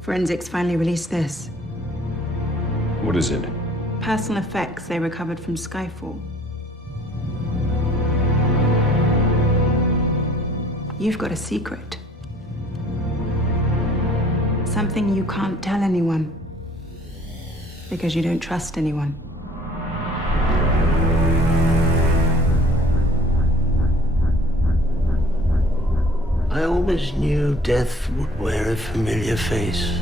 Forensics finally released this. What is it? Personal effects they recovered from Skyfall. You've got a secret. Something you can't tell anyone. Because you don't trust anyone. I always knew death would wear a familiar face.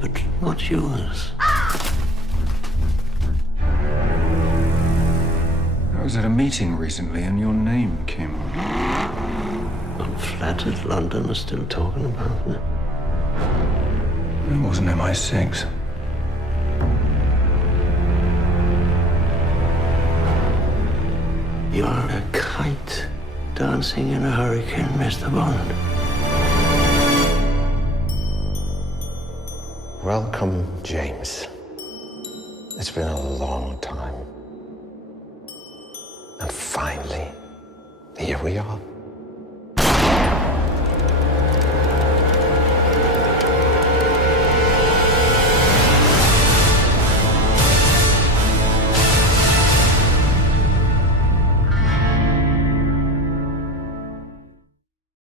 But not yours. I was at a meeting recently and your name came up. I'm flattered London is still talking about it. It wasn't MI6. You're a kite dancing in a hurricane, Mr. Bond. Welcome, James. It's been a long time. And finally, here we are.